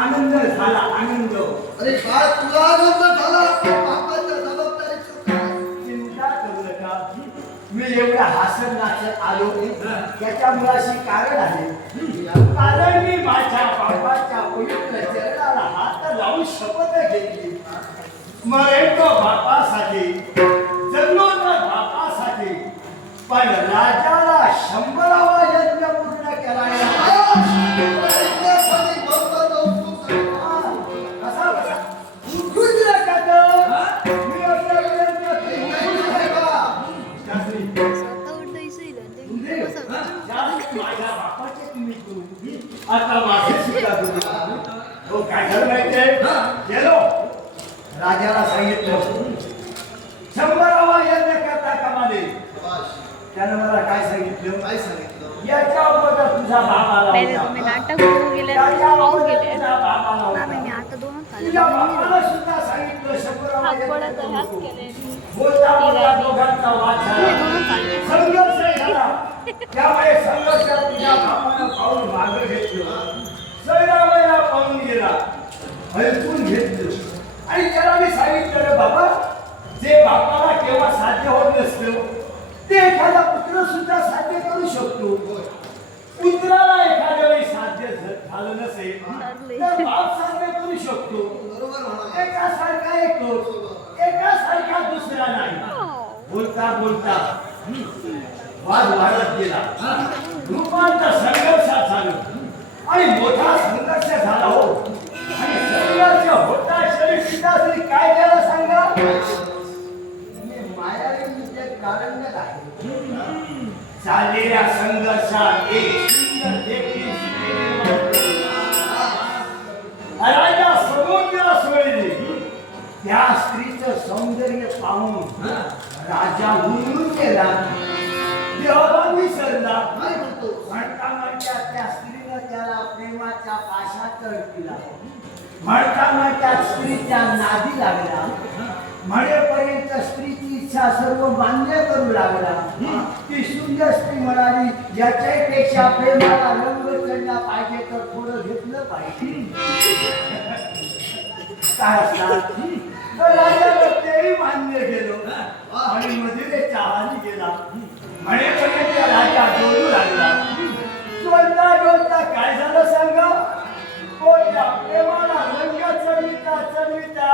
आनंद झाला आनंद. अरे बाळ तुला आनंद झाला बापाच्या जबाबदारीचं चिंता करू नका. मी एवढा हसत नाचत आलो त्याच्या मुलाशी कारण आहे. कारण मी माझ्या बापाच्या पवित्र चरणाला हात लावून शपथ घेतली. मरेन तो बापासाठी, जगलो तर बापासाठी, पण राजाला 100वा यज्ञ पूर्ण करायला आता माझे सुद्धा हो काय झालं माहितीये गेलो राजाला सांगितलं 100वा यज्ञ करता कमाले. त्यानं मला काय सांगितलं याच्या अगोदर तुझा बाप आला तुम्ही नाटक बघून गेले पाहून गेले नाही मी आता दोनच झाले बापाला सुद्धा सांगितलं 100वा यज्ञ थोडंसं ह्याच केले बोलता बोलता दोघांचा वाद झाला. संघर्ष झाला. त्यामुळे संघर्षात तुझ्या बापानं पाऊल मागं घेतलं. सैरावयाला पाहून गेला. ऐकून घेतलं आणि त्याला मी सांगितलं रे बाबा जे बापाला केव्हा साध्य होत नसतं ते एखादा पुत्र सुद्धा साध्य करू शकतो. पुत्राला एखाद्या वेळी साध्य झालं नसेल तर बाप साध्य करू शकतो. बरोबर एकासारखा येतो एकासारखा दुसरा नाही. बोलता बोलता वाद वाढत गेला. रूपांचा संघर्षात झालं आणि मोठा संघर्ष झाला हो. आणि संघर्ष होता शरीर सुद्धा तरी काय केलं सांगा. मायावीचे कारण आहे. झालेल्या संघर्षात एक सुंदर देखील राजा समुद्र सोडले. त्या स्त्रीचं सौंदर्य पाहून राजा हुरून गेला. देवाला विसरला. म्हणता म्हणता त्या स्त्रीनं त्याला प्रेमाच्या पाशात अडकिला. म्हणता त्या स्त्रीच्या नादी लागला. म्हणेपर्यंत स्त्रीची इच्छा सर्व मान्य करू लागला. ती सुंदर स्त्री म्हणाली याच्यापेक्षा प्रेमाला रंग चढला पाहिजे तर थोडं घेतलं पाहिजे. काय असणार राजाला तेही मान्य केलं आणि मधुरेच्या आहारी गेला. म्हणेपर्यंत राजा डोलू लागला. डोलता डोलता काय झालं सांगा. कोणत्या प्रेमाला रंग चढविता चढविता